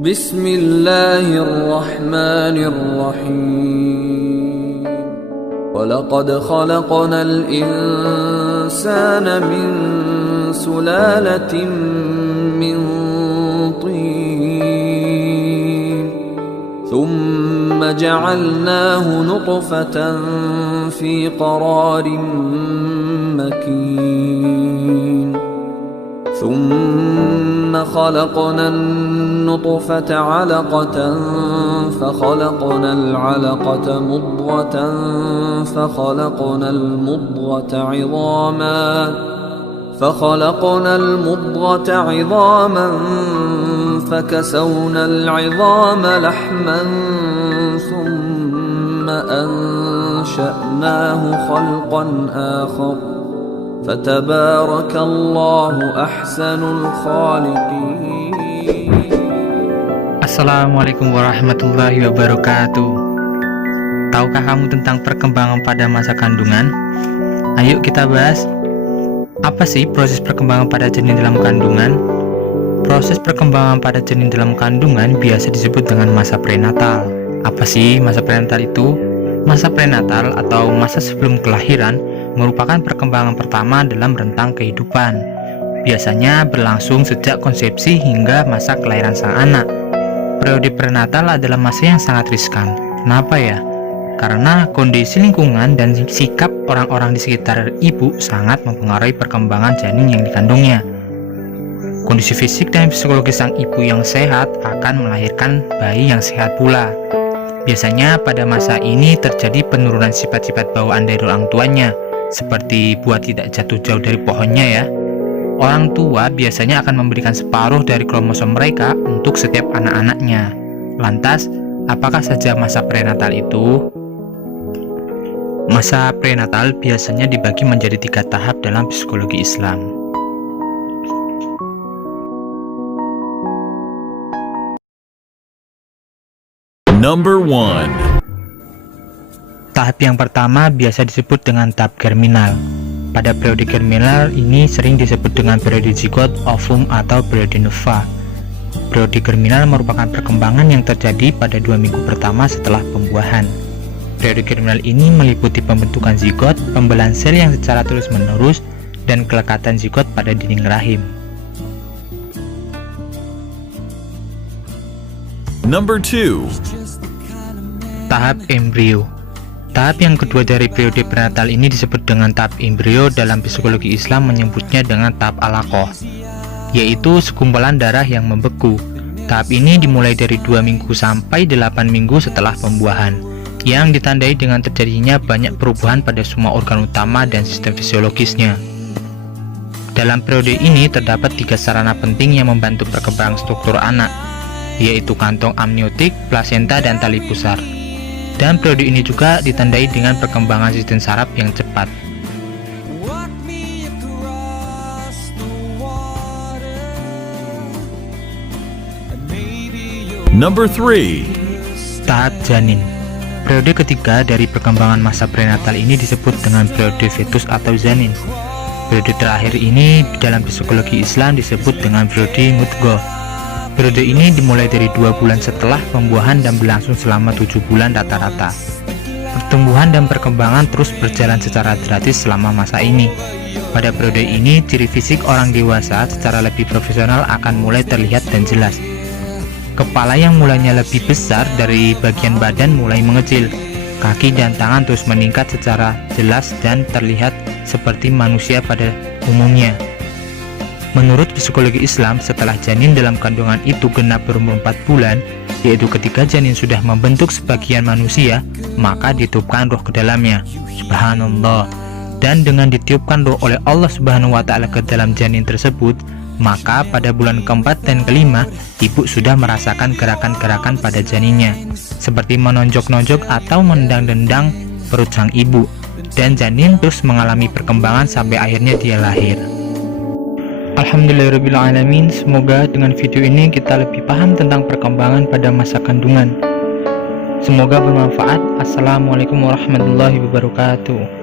Bismillahirrahmanirrahim. Walaqad khalaqnal insana min sulalatin min tin, thumma ja'alnahu nutfatan fi qararin makin. ثم خلقنا النطفة علقة فخلقنا العلقة مضغة فخلقنا المضغة عظاما فكسونا العظام لحما ثم أنشأناه خلقا آخر Fatabarakallahu ahsanul khaliqin. Assalamualaikum warahmatullahi wabarakatuh. Tahukah kamu tentang perkembangan pada masa kandungan? Ayo kita bahas. Apa sih proses perkembangan pada janin dalam kandungan? Proses perkembangan pada janin dalam kandungan biasa disebut dengan masa prenatal. Apa sih masa prenatal itu? Masa prenatal atau masa sebelum kelahiran merupakan perkembangan pertama dalam rentang kehidupan. Biasanya berlangsung sejak konsepsi hingga masa kelahiran sang anak. Periode prenatal adalah masa yang sangat riskan. Kenapa ya? Karena kondisi lingkungan dan sikap orang-orang di sekitar ibu sangat mempengaruhi perkembangan janin yang dikandungnya. Kondisi fisik dan psikologis sang ibu yang sehat akan melahirkan bayi yang sehat pula. Biasanya pada masa ini terjadi penurunan sifat-sifat bawaan dari orang tuanya, seperti buah tidak jatuh jauh dari pohonnya ya. Orang tua biasanya akan memberikan separuh dari kromosom mereka untuk setiap anak-anaknya. Lantas, apakah saja masa prenatal itu? Masa prenatal biasanya dibagi menjadi 3 tahap dalam psikologi Islam. Number 1. Tahap yang pertama biasa disebut dengan tahap germinal. Pada periode germinal ini sering disebut dengan periode zigot, ovum, atau periode nutfah. Periode germinal merupakan perkembangan yang terjadi pada 2 minggu pertama setelah pembuahan. Periode germinal ini meliputi pembentukan zigot, pembelahan sel yang secara terus-menerus, dan kelekatan zigot pada dinding rahim. Number 2. Tahap embrio. Tahap yang kedua dari periode prenatal ini disebut dengan tahap embrio. Dalam psikologi Islam menyebutnya dengan tahap alaqah, yaitu segumpalan darah yang membeku. Tahap ini dimulai dari 2 minggu sampai 8 minggu setelah pembuahan, yang ditandai dengan terjadinya banyak perubahan pada semua organ utama dan sistem fisiologisnya. Dalam periode ini terdapat 3 sarana penting yang membantu perkembangan struktur anak, yaitu kantong amniotik, plasenta, dan tali pusar. Dan periode ini juga ditandai dengan perkembangan sistem saraf yang cepat. Number 3. Tahap janin. Periode ketiga dari perkembangan masa prenatal ini disebut dengan periode fetus atau janin. Periode terakhir ini dalam psikologi Islam disebut dengan periode mudghah. Periode ini dimulai dari 2 bulan setelah pembuahan dan berlangsung selama 7 bulan rata-rata. Pertumbuhan dan perkembangan terus berjalan secara drastis selama masa ini. Pada periode ini, ciri fisik orang dewasa secara lebih profesional akan mulai terlihat dan jelas. Kepala yang mulanya lebih besar dari bagian badan mulai mengecil. Kaki dan tangan terus meningkat secara jelas dan terlihat seperti manusia pada umumnya. Menurut psikologi Islam, setelah janin dalam kandungan itu genap berumur 4 bulan, yaitu ketika janin sudah membentuk sebagian manusia, maka ditiupkan roh ke dalamnya. Subhanallah. Dan dengan ditiupkan roh oleh Allah Subhanahu wa Ta'ala ke dalam janin tersebut, maka pada bulan keempat dan kelima, ibu sudah merasakan gerakan-gerakan pada janinnya, seperti menonjok-nonjok atau mendang-dendang perut sang ibu, dan janin terus mengalami perkembangan sampai akhirnya dia lahir. Alhamdulillahirrabbilalamin. Semoga dengan video ini kita lebih paham tentang perkembangan pada masa kandungan. Semoga bermanfaat. Assalamualaikum warahmatullahi wabarakatuh.